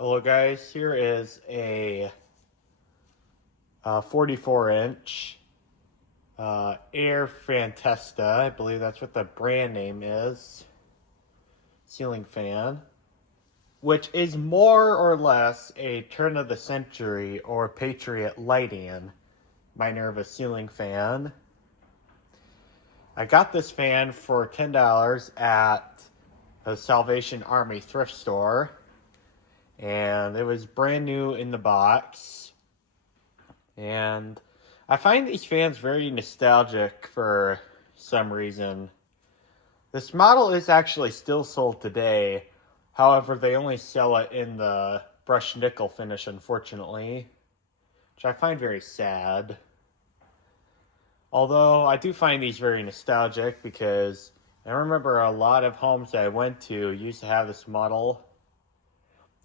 Hello guys, here is a 44-inch Aire Fantasia, I believe that's what the brand name is, ceiling fan, which is more or less a turn of the century or Patriot lighting Minerva ceiling fan. I got this fan for $10 at the Salvation Army thrift store, and it was brand new in the box. And I find these fans very nostalgic for some reason. This model is actually still sold today. However, they only sell it in the brushed nickel finish, unfortunately, which I find very sad. Although I do find these very nostalgic because I remember a lot of homes that I went to used to have this model.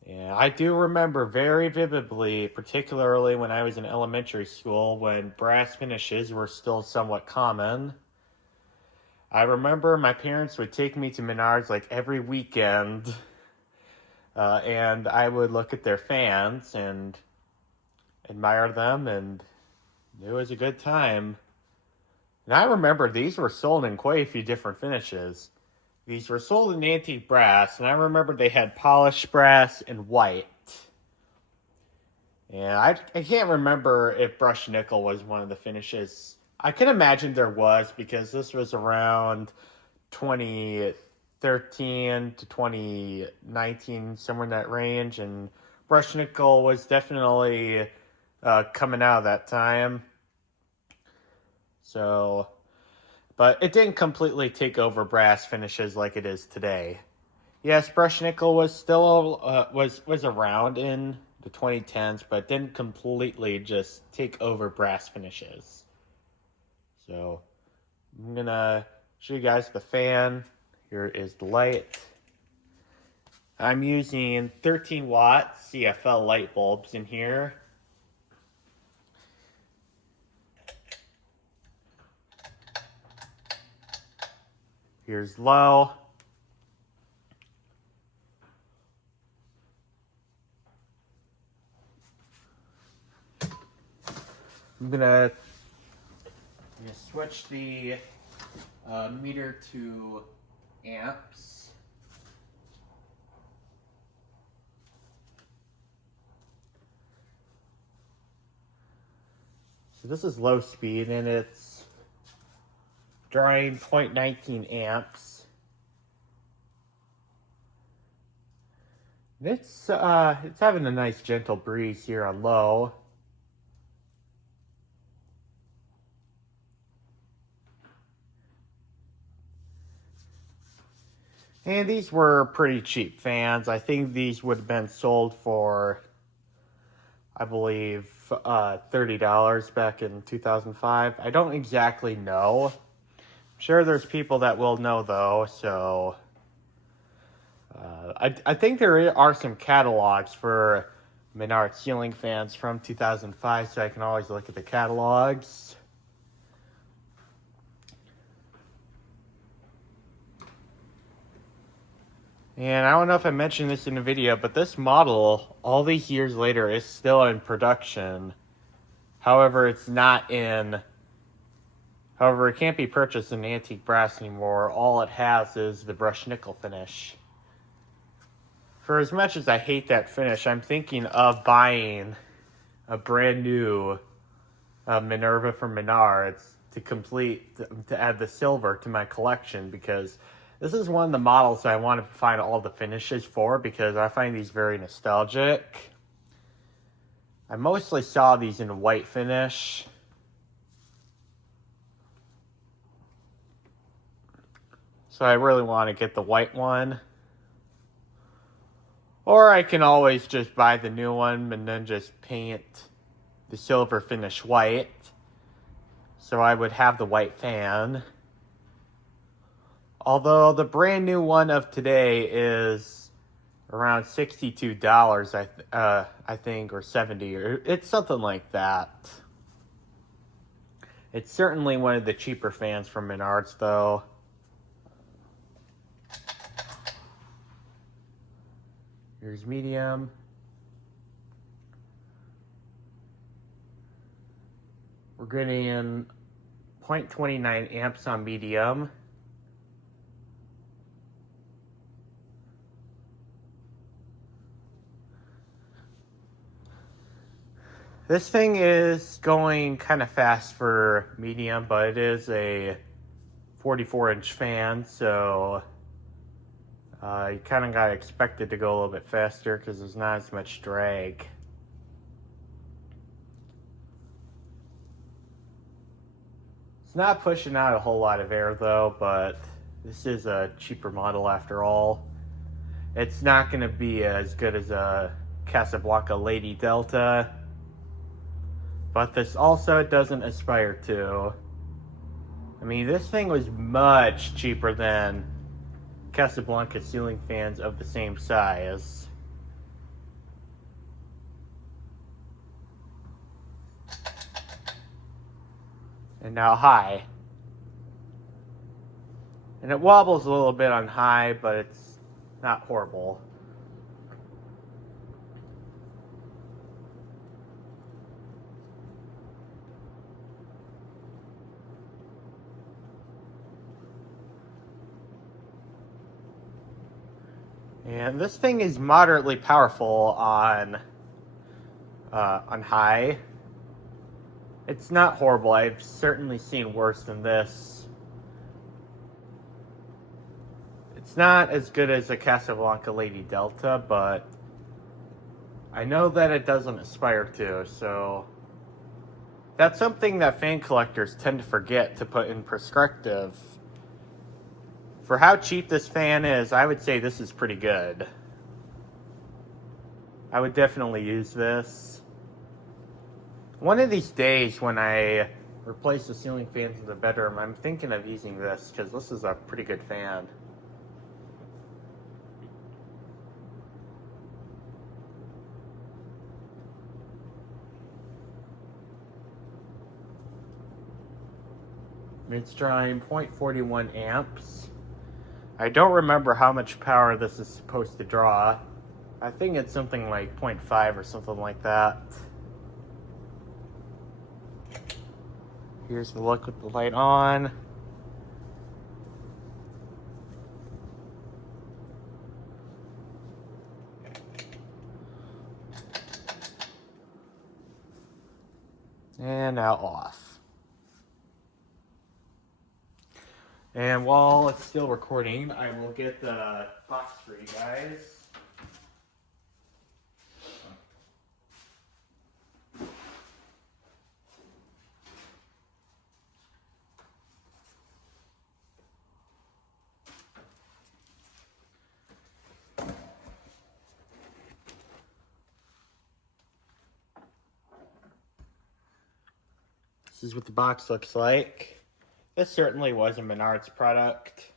Yeah, I do remember very vividly, particularly when I was in elementary school, when brass finishes were still somewhat common. I remember my parents would take me to Menards like every weekend, and I would look at their fans and admire them, and it was a good time. And I remember these were sold in quite a few different finishes. These were sold in antique brass, and I remember they had polished brass and white. And I can't remember if brushed nickel was one of the finishes. I can imagine there was, because this was around 2013 to 2019, somewhere in that range, and brushed nickel was definitely coming out of that time. So, but it didn't completely take over brass finishes like it is today. Yes, brushed nickel was still was around in the 2010s, but didn't completely just take over brass finishes. So I'm gonna show you guys the fan. Here is the light. I'm using 13 watt CFL light bulbs in here. Here's low. I'm gonna switch the meter to amps. So this is low speed and it's drawing 0.19 amps. It's having a nice gentle breeze here on low. And these were pretty cheap fans. I think these would have been sold for, I believe, $30 back in 2005. I don't exactly know. I'm sure there's people that will know, though, so I think there are some catalogs for Menard ceiling fans from 2005, so I can always look at the catalogs. And I don't know if I mentioned this in the video, but this model, all these years later, is still in production. However, it can't be purchased in antique brass anymore. All it has is the brushed nickel finish. For as much as I hate that finish, I'm thinking of buying a brand new Minerva from Menards to add the silver to my collection, because this is one of the models that I want to find all the finishes for, because I find these very nostalgic. I mostly saw these in white finish. So I really want to get the white one. Or I can always just buy the new one and then just paint the silver finish white. So I would have the white fan. Although the brand new one of today is around $62, I think, or $70, or it's something like that. It's certainly one of the cheaper fans from Menards, though. Here's medium. We're getting 0.29 amps on medium. This thing is going kind of fast for medium, but it is a 44-inch fan, so you kind of got to expect it to go a little bit faster because there's not as much drag. It's not pushing out a whole lot of air though, but this is a cheaper model after all. It's not going to be as good as a Casablanca Lady Delta, but this also doesn't aspire to. I mean, this thing was much cheaper than Casablanca ceiling fans of the same size. And now high. And it wobbles a little bit on high, but it's not horrible. And this thing is moderately powerful on high. It's not horrible. I've certainly seen worse than this. It's not as good as a Casablanca Lady Delta, but I know that it doesn't aspire to, so that's something that fan collectors tend to forget to put in perspective. For how cheap this fan is, I would say this is pretty good. I would definitely use this. One of these days when I replace the ceiling fans in the bedroom, I'm thinking of using this because this is a pretty good fan. It's drawing 0.41 amps. I don't remember how much power this is supposed to draw. I think it's something like 0.5 or something like that. Here's the look with the light on. And now off. And while it's still recording, I will get the box for you guys. This is what the box looks like. This certainly was a Menards product.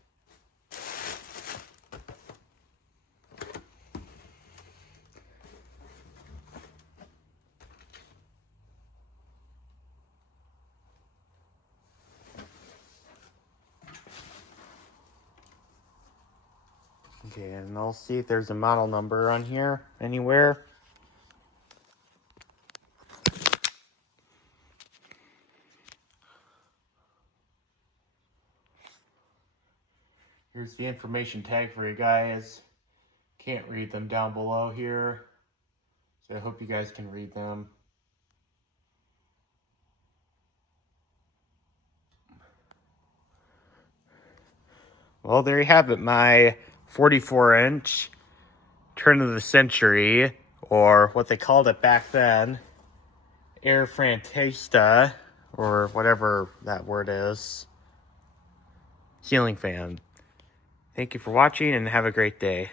Okay, and I'll see if there's a model number on here anywhere. Here's the information tag for you guys. Can't read them down below here, so I hope you guys can read them. Well, there you have it, my 44-inch turn of the century, or what they called it back then, Aire Fantasia, or whatever that word is, ceiling fan. Thank you for watching and have a great day.